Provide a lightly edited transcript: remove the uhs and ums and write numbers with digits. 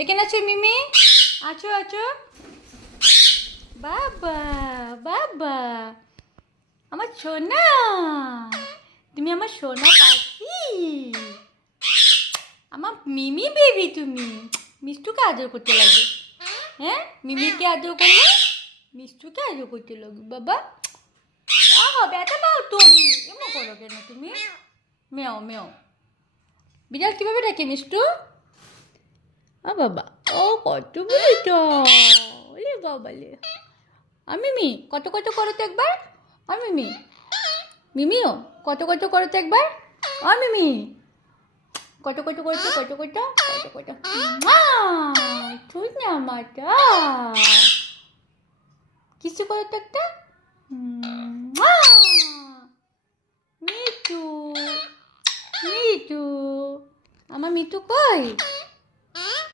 এখানে আছো মিমি, আছো আছো। বাবা বাবা, আমার সোনা, তুমি আমার সোনা পাখি, আমার মিমি বেবি। তুমি মিষ্টুকে আদর করতে লাগে, হ্যাঁ? মিমিকে আদর করলে মিষ্টুকে আদর করতে লাগে। বাবা ব্যথা পাও তুমি, এমন করো কেন তুমি? মেও মেও। বিড়াল কিভাবে ডাকে মিষ্টু? বাবা, ও কত বলিটা, ওলে বাবালে। মিমি কত কত করো তো একবার। মিমি, মিমিও কত কত করো তো একবার। মিমি কত কত করছো, কত কত কত কত। মা তুই না মাটা কিছু করো তো একটা। মা মিঠু, মিঠু, আমার মিঠু কই?